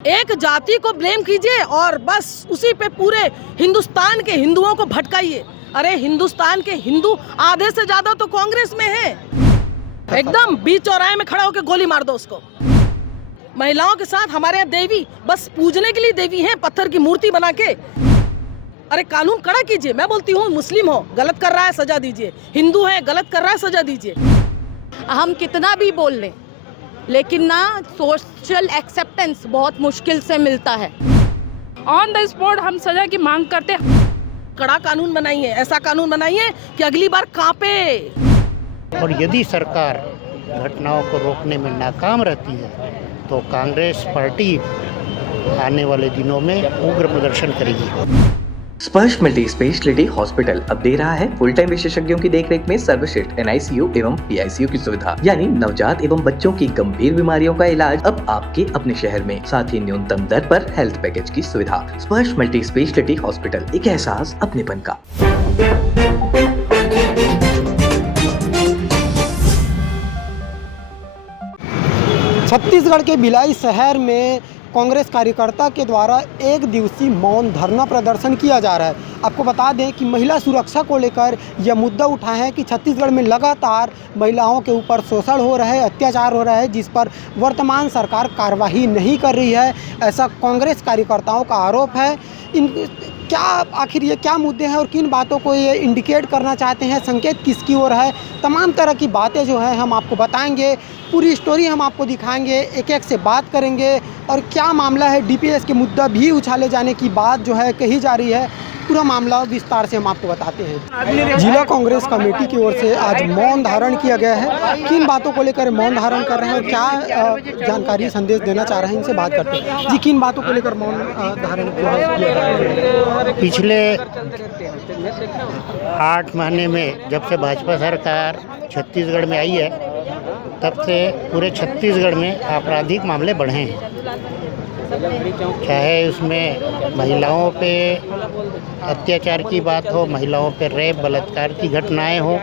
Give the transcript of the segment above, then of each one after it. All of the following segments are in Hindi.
एक जाति को ब्लेम कीजिए और बस उसी पे पूरे हिंदुस्तान के हिंदुओं को भटकाइए। अरे हिंदुस्तान के हिंदू आधे से ज्यादा तो कांग्रेस में है। एकदम बीच चौराहे में खड़ा होकर गोली मार दो उसको। महिलाओं के साथ हमारे यहाँ देवी बस पूजने के लिए देवी हैं, पत्थर की मूर्ति बना के। अरे कानून कड़ा कीजिए। मैं बोलती हूँ मुस्लिम हो गलत कर रहा है सजा दीजिए, हिंदू है गलत कर रहा है सजा दीजिए। हम कितना भी बोल लें लेकिन ना सोशल एक्सेप्टेंस बहुत मुश्किल से मिलता है। ऑन द स्पॉट हम सजा की मांग करते हैं। कड़ा कानून बनाइए, ऐसा कानून बनाइए कि अगली बार कांपे। और यदि सरकार घटनाओं को रोकने में नाकाम रहती है तो कांग्रेस पार्टी आने वाले दिनों में उग्र प्रदर्शन करेगी। स्पर्श मल्टी स्पेशलिटी हॉस्पिटल अब दे रहा है फुल टाइम विशेषज्ञों की देखरेख में सर्वश्रेष्ठ NICU एवं PICU की सुविधा, यानी नवजात एवं बच्चों की गंभीर बीमारियों का इलाज अब आपके अपने शहर में, साथ ही न्यूनतम दर पर हेल्थ पैकेज की सुविधा। स्पर्श मल्टी स्पेशलिटी हॉस्पिटल, एक एहसास अपनेपन का। छत्तीसगढ़ के भिलाई शहर में कांग्रेस कार्यकर्ता के द्वारा एक दिवसीय मौन धरना प्रदर्शन किया जा रहा है। आपको बता दें कि महिला सुरक्षा को लेकर यह मुद्दा उठा है कि छत्तीसगढ़ में लगातार महिलाओं के ऊपर शोषण हो रहा है, अत्याचार हो रहा है, जिस पर वर्तमान सरकार कार्रवाई नहीं कर रही है, ऐसा कांग्रेस कार्यकर्ताओं का आरोप है। आखिर ये क्या मुद्दे हैं और किन बातों को ये इंडिकेट करना चाहते हैं, संकेत किसकी ओर है, तमाम तरह की बातें जो है हम आपको बताएंगे। पूरी स्टोरी हम आपको दिखाएंगे, एक एक से बात करेंगे और क्या मामला है। DPS के मुद्दा भी उछाले जाने की बात जो है कही जा रही है। पूरा मामला विस्तार से हम आपको बताते हैं। जिला कांग्रेस कमेटी की ओर से आज मौन धारण किया गया है। किन बातों को लेकर मौन धारण कर रहे हैं और क्या जानकारी संदेश देना चाह रहे हैं, इनसे बात करते हैं। जी, किन बातों को लेकर मौन धारण किया है? पिछले 8 महीने में जब से भाजपा सरकार छत्तीसगढ़ में आई है तब से पूरे छत्तीसगढ़ में आपराधिक मामले बढ़े हैं। चाहे उसमें महिलाओं पे अत्याचार की बात हो, महिलाओं पे रेप बलात्कार की घटनाएं हो,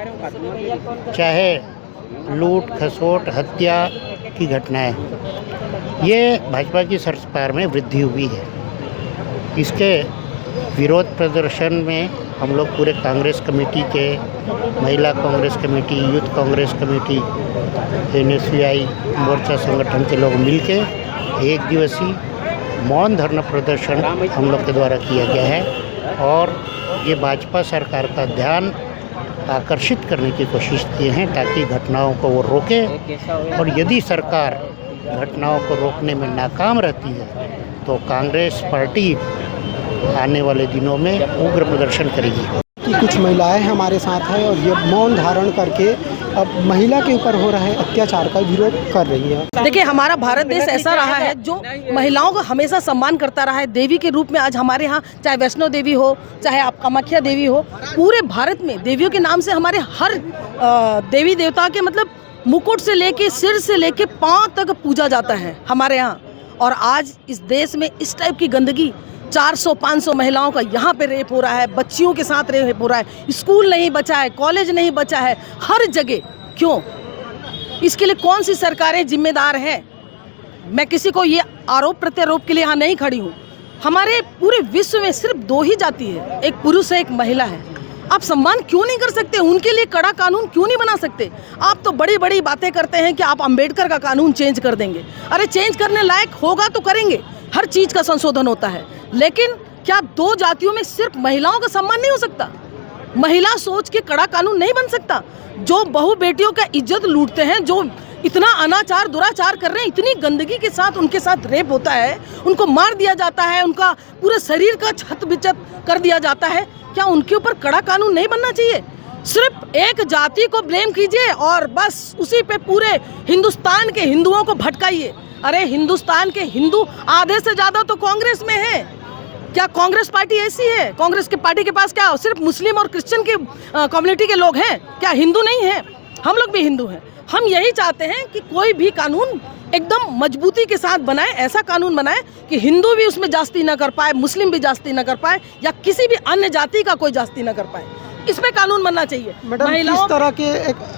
चाहे लूट खसोट हत्या की घटनाएं हो, ये भाजपा की सरकार में वृद्धि हुई है। इसके विरोध प्रदर्शन में हम लोग पूरे कांग्रेस कमेटी के, महिला Congress committee, youth Congress committee, NSCI मोर्चा संगठन के लोग मिलके एक दिवसीय मौन धरना प्रदर्शन हम लोग के द्वारा किया गया है और ये भाजपा सरकार का ध्यान आकर्षित करने की कोशिश किए हैं ताकि घटनाओं को वो रोके। और यदि सरकार घटनाओं को रोकने में नाकाम रहती है तो कांग्रेस पार्टी आने वाले दिनों में उग्र प्रदर्शन करेगी। कि कुछ महिलाएं हमारे साथ हैं और ये मौन धारण करके अब महिला के ऊपर हो रहे अत्याचार का विरोध कर रही है। देखिए, हमारा भारत देश ऐसा रहा है जो महिलाओं को हमेशा सम्मान करता रहा है। देवी के रूप में आज हमारे यहाँ चाहे वैष्णो देवी हो, चाहे आप कामाख्या देवी हो, पूरे भारत में देवियों के नाम से हमारे हर देवी देवता के मतलब मुकुट से लेके सिर से लेके पाँव तक पूजा जाता है हमारे यहाँ। और आज इस देश में इस टाइप की गंदगी, 400-500 महिलाओं का यहाँ पे रेप हो रहा है, बच्चियों के साथ रेप हो रहा है, स्कूल नहीं बचा है, कॉलेज नहीं बचा है, हर जगह। क्यों? इसके लिए कौन सी सरकारें जिम्मेदार हैं? मैं किसी को ये आरोप प्रत्यारोप के लिए यहाँ नहीं खड़ी हूँ। हमारे पूरे विश्व में सिर्फ 2 ही जाति है, एक पुरुष है, एक महिला है। आप सम्मान क्यों नहीं कर सकते? उनके लिए कड़ा कानून क्यों नहीं बना सकते? आप तो बड़ी बड़ी बातें करते हैं कि आप अंबेडकर का कानून चेंज कर देंगे। अरे चेंज करने लायक होगा तो करेंगे, हर चीज का संशोधन होता है, लेकिन क्या 2 जातियों में सिर्फ महिलाओं का सम्मान नहीं हो सकता? महिला सोच के कड़ा कानून नहीं बन सकता? जो बहू बेटियों का इज्जत लूटते हैं, जो इतना अनाचार दुराचार कर रहे हैं, इतनी गंदगी के साथ उनके साथ रेप होता है, उनको मार दिया जाता है, उनका पूरे शरीर का छत बिचत कर दिया जाता है, क्या उनके ऊपर कड़ा कानून नहीं बनना चाहिए? सिर्फ एक जाति को ब्लेम कीजिए और बस उसी पे पूरे हिंदुस्तान के हिंदुओं को भटकाइए। अरे हिंदुस्तान के हिंदू आधे से ज्यादा तो कांग्रेस में है। क्या कांग्रेस पार्टी ऐसी है? कांग्रेस के पार्टी के पास क्या सिर्फ मुस्लिम और क्रिश्चियन के कम्युनिटी के लोग हैं? क्या हिंदू नहीं हैं? हम लोग भी हिंदू हैं। हम यही चाहते हैं कि कोई भी कानून एकदम मजबूती के साथ बनाए, ऐसा कानून बनाए कि हिंदू भी उसमें जास्ती न कर पाए, मुस्लिम भी जास्ती न कर पाए, या किसी भी अन्य जाति का कोई जास्ती न कर पाए। इसमें कानून बनना चाहिए। मैडम, किस तरह के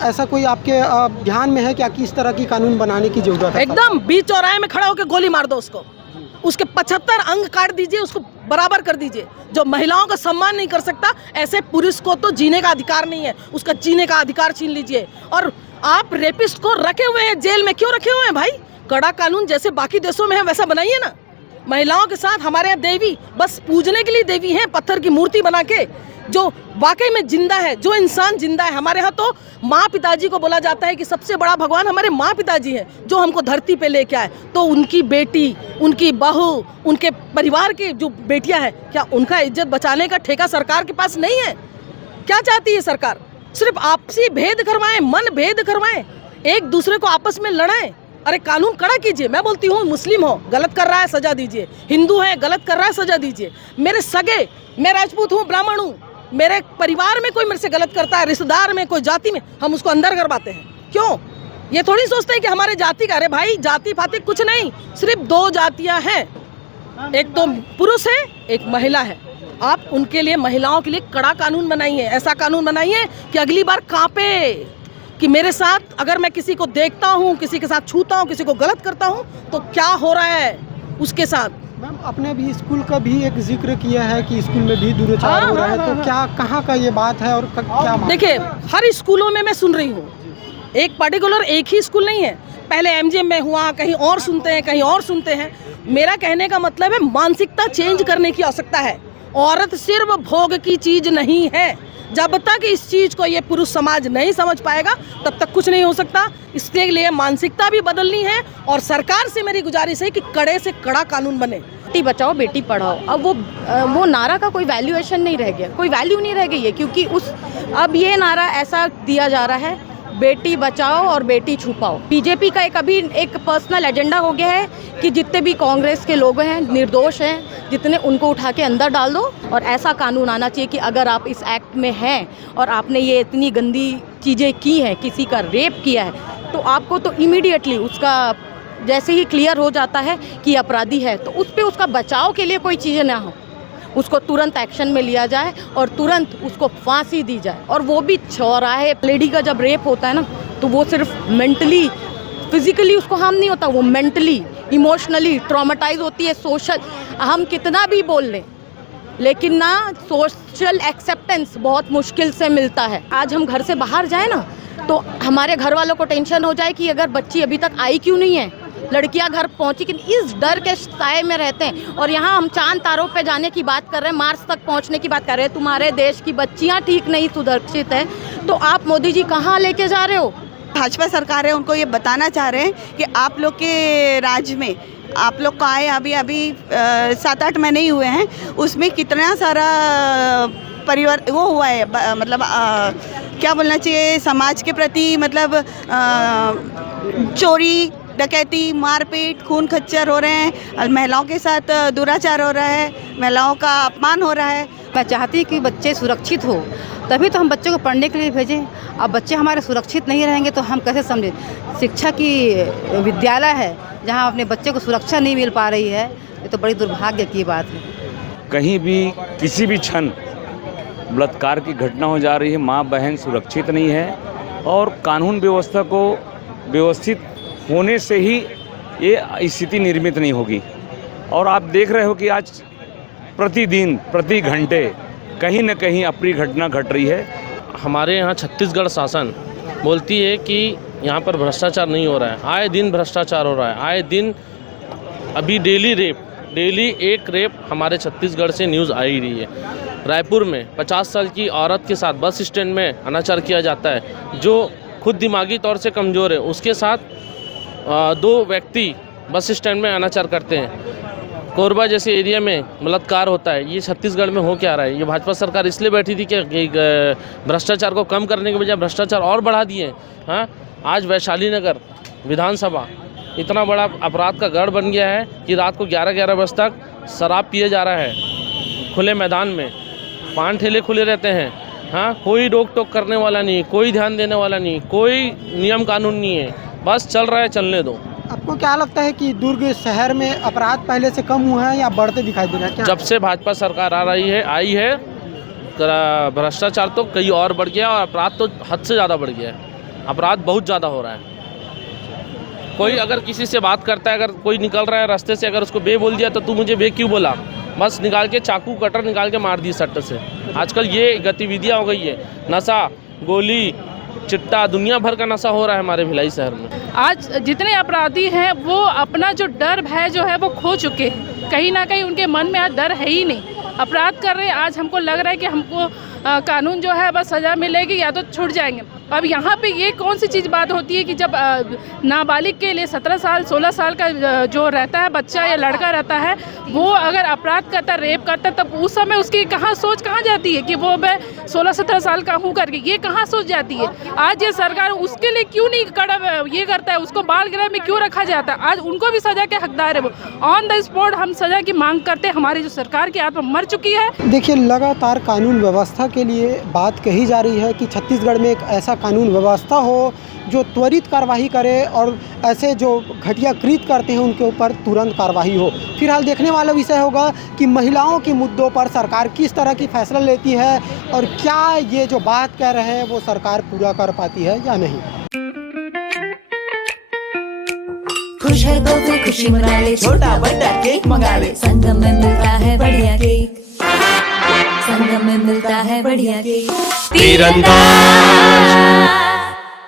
ऐसा कोई आपके ध्यान में है क्या, किस तरह की कानून बनाने की जरूरत है? एकदम बीच चौराहे में खड़ा होकर गोली मार दो उसको। उसके 75 अंग काट दीजिए, उसको बराबर कर दीजिए। जो महिलाओं का सम्मान नहीं कर सकता, ऐसे पुरुष को तो जीने का अधिकार नहीं है, उसका जीने का अधिकार छीन लीजिए। और आप रेपिस्ट को रखे हुए हैं जेल में, क्यों रखे हुए हैं भाई? कड़ा कानून जैसे बाकी देशों में है वैसा बनाइए ना। महिलाओं के साथ हमारे यहाँ देवी बस पूजने के लिए देवी हैं, पत्थर की मूर्ति बना के, जो वाकई में जिंदा है, जो इंसान जिंदा है। हमारे यहाँ तो माँ पिताजी को बोला जाता है कि सबसे बड़ा भगवान हमारे माँ पिताजी हैं, जो हमको धरती पे लेके आए। तो उनकी बेटी, उनकी बहू, उनके परिवार की जो बेटियां हैं, क्या उनका इज्जत बचाने का ठेका सरकार के पास नहीं है? क्या चाहती है सरकार? सिर्फ आपसी भेद करवाएं, मन भेद करवाएं, एक दूसरे को आपस में लड़ाएं। अरे कानून कड़ा कीजिए। मैं बोलती हूँ, मुस्लिम हो, गलत कर रहा है, सजा दीजिए। हिंदू है, गलत कर रहा है, सजा दीजिए। मेरे सगे, मैं राजपूत हूँ, ब्राह्मण हूँ, मेरे परिवार में कोई मेरे से गलत करता है, रिश्तेदार में, कोई जाति में, हम उसको अंदर करवाते हैं। क्यों? ये थोड़ी सोचते हैं कि हमारे जाति का। अरे भाई, जाति फाति कुछ नहीं, सिर्फ 2 जातियां हैं, एक तो पुरुष है, एक महिला है। आप उनके लिए, महिलाओं के लिए कड़ा कानून बनाइए, ऐसा कानून बनाइए कि अगली बार कांपे कि मेरे साथ अगर मैं किसी को देखता हूँ, किसी के साथ छूता हूँ, किसी को गलत करता हूँ, तो क्या हो रहा है उसके साथ। मैम, आपने भी स्कूल का भी एक जिक्र किया है कि स्कूल में भी दुराचार हो रहा है, तो क्या, कहाँ का ये बात है और क्या? देखिए, हर स्कूलों में मैं सुन रही हूँ, एक पर्टिकुलर एक ही स्कूल नहीं है। पहले एमजीएम में हुआ, कहीं और सुनते हैं, कहीं और सुनते हैं। मेरा कहने का मतलब है, मानसिकता चेंज करने की आवश्यकता है। औरत सिर्फ भोग की चीज नहीं है। जब तक इस चीज को ये पुरुष समाज नहीं समझ पाएगा, तब तक कुछ नहीं हो सकता। इसके लिए मानसिकता भी बदलनी है, और सरकार से मेरी गुजारिश है कि कड़े से कड़ा कानून बने। बेटी बचाओ, बेटी पढ़ाओ। अब वो नारा का कोई वैल्यूएशन नहीं रह गया, कोई वैल्यू नहीं रह गई है, क्योंकि अब ये नारा ऐसा दिया जा रहा है, बेटी बचाओ और बेटी छुपाओ। बीजेपी का एक पर्सनल एजेंडा हो गया है कि जितने भी कांग्रेस के लोग हैं, निर्दोष हैं, जितने, उनको उठा के अंदर डाल दो। और ऐसा कानून आना चाहिए कि अगर आप इस एक्ट में हैं और आपने ये इतनी गंदी चीज़ें की हैं, किसी का रेप किया है, तो आपको तो इमीडिएटली उसका जैसे ही क्लियर हो जाता है कि अपराधी है, तो उस पर उसका बचाव के लिए कोई चीज़ें ना हो, उसको तुरंत एक्शन में लिया जाए और तुरंत उसको फांसी दी जाए। और वो भी चौराहे। लेडी का जब रेप होता है ना, तो वो सिर्फ मेंटली, फिजिकली उसको हार्म नहीं होता, वो मेंटली, इमोशनली ट्रॉमेटाइज होती है। सोशल, हम कितना भी बोल लें, लेकिन ना सोशल एक्सेप्टेंस बहुत मुश्किल से मिलता है। आज हम घर से बाहर जाए ना, तो हमारे घर वालों को टेंशन हो जाए कि अगर बच्ची अभी तक आई क्यों नहीं है, लड़कियां घर पहुंची कि, इस डर के साए में रहते हैं। और यहाँ हम चांद तारों पे जाने की बात कर रहे हैं, मार्स तक पहुंचने की बात कर रहे हैं। तुम्हारे देश की बच्चियां ठीक नहीं सुरक्षित है, तो आप मोदी जी कहाँ लेके जा रहे हो? भाजपा सरकार है, उनको ये बताना चाह रहे हैं कि आप लोग के राज्य में, आप लोग को आए अभी 7-8 महीने ही हुए हैं, उसमें कितना सारा परिवार वो हुआ है, मतलब क्या बोलना चाहिए, समाज के प्रति, मतलब चोरी, डकैती, मारपीट, खून खच्चर हो रहे हैं, महिलाओं के साथ दुराचार हो रहा है, महिलाओं का अपमान हो रहा है। मैं चाहती कि बच्चे सुरक्षित हो, तभी तो हम बच्चों को पढ़ने के लिए भेजें। अब बच्चे हमारे सुरक्षित नहीं रहेंगे तो हम कैसे समझें? शिक्षा की विद्यालय है जहां अपने बच्चे को सुरक्षा नहीं मिल पा रही है, ये तो बड़ी दुर्भाग्य की बात है। कहीं भी किसी भी क्षण बलात्कार की घटना हो जा रही है, माँ बहन सुरक्षित नहीं है, और कानून व्यवस्था को व्यवस्थित होने से ही ये स्थिति निर्मित नहीं होगी। और आप देख रहे हो कि आज प्रतिदिन, प्रति घंटे कहीं न कहीं अप्रिय घटना घट रही है। हमारे यहाँ छत्तीसगढ़ शासन बोलती है कि यहाँ पर भ्रष्टाचार नहीं हो रहा है, आए दिन भ्रष्टाचार हो रहा है, आए दिन। अभी डेली एक रेप हमारे छत्तीसगढ़ से न्यूज़ आ ही रही है। रायपुर में 50 साल की औरत के साथ बस स्टैंड में अनाचार किया जाता है, जो खुद दिमागी तौर से कमज़ोर है, उसके साथ 2 व्यक्ति बस स्टैंड में अनाचार करते हैं। कोरबा जैसे एरिया में बलात्कार होता है। ये छत्तीसगढ़ में हो क्या रहा है? ये भाजपा सरकार इसलिए बैठी थी कि भ्रष्टाचार को कम करने के बजाय भ्रष्टाचार और बढ़ा दिए। हाँ, आज वैशाली नगर विधानसभा इतना बड़ा अपराध का गढ़ बन गया है कि रात को 11-11 बजे तक शराब पिए जा रहा है खुले मैदान में, पान ठेले खुले रहते हैं। हाँ, कोई रोक टोक करने वाला नहीं, कोई ध्यान देने वाला नहीं, कोई नियम कानून नहीं है, बस चल रहा है, चलने दो। आपको क्या लगता है कि दुर्ग शहर में अपराध पहले से कम हुआ है या बढ़ते दिखाई दे रहा है? क्या जब से भाजपा सरकार आई है भ्रष्टाचार तो कहीं और बढ़ गया और अपराध तो हद से ज़्यादा बढ़ गया है। अपराध बहुत ज़्यादा हो रहा है। कोई अगर किसी से बात करता है, अगर कोई निकल रहा है रास्ते से, अगर उसको बे बोल दिया तो तू मुझे बे क्यों बोला, बस निकाल के चाकू कटर निकाल के मार दी सट्ट से। आजकल ये गतिविधियाँ हो गई है, नशा, गोली, चिट्टा, दुनिया भर का नशा हो रहा है हमारे भिलाई शहर में। आज जितने अपराधी हैं वो अपना जो डर भय जो है वो खो चुके हैं। कहीं ना कहीं उनके मन में आज डर है ही नहीं। अपराध कर रहे हैं, आज हमको लग रहा है कि हमको कानून जो है बस सज़ा मिलेगी या तो छूट जाएंगे। अब यहाँ पे ये कौन सी चीज़ बात होती है कि जब नाबालिग के लिए 17 साल 16 साल का जो रहता है बच्चा या लड़का रहता है, वो अगर अपराध करता है, रेप करता है, तब उस समय उसकी सोच कहाँ जाती है कि वो मैं 16-17 साल का हूँ करके, ये कहाँ सोच जाती है। आज ये सरकार उसके लिए क्यों नहीं कड़ा ये करता है, उसको बाल गृह में क्यों रखा जाता है। आज उनको भी सज़ा के हकदार है। वो ऑन द स्पॉट हम सज़ा की मांग करते हैं। हमारी जो सरकार की आत्मा मर चुकी है। देखिए, लगातार कानून व्यवस्था के लिए बात कही जा रही है कि छत्तीसगढ़ में एक ऐसा कानून व्यवस्था हो जो त्वरित कार्रवाई करे और ऐसे जो घटिया कृत्य करते हैं उनके ऊपर तुरंत कार्रवाई हो। फिलहाल देखने वाला विषय होगा कि महिलाओं के मुद्दों पर सरकार किस तरह की फैसला लेती है और क्या ये जो बात कह रहे हैं वो सरकार पूरा कर पाती है या नहीं। खुश है तो फिर खुशी मना ले, छोटा बड़ा केक मंगा ले, संगम में मिलता है बढ़िया केक, संगम में मिलता है बढ़िया केक। तिरंगा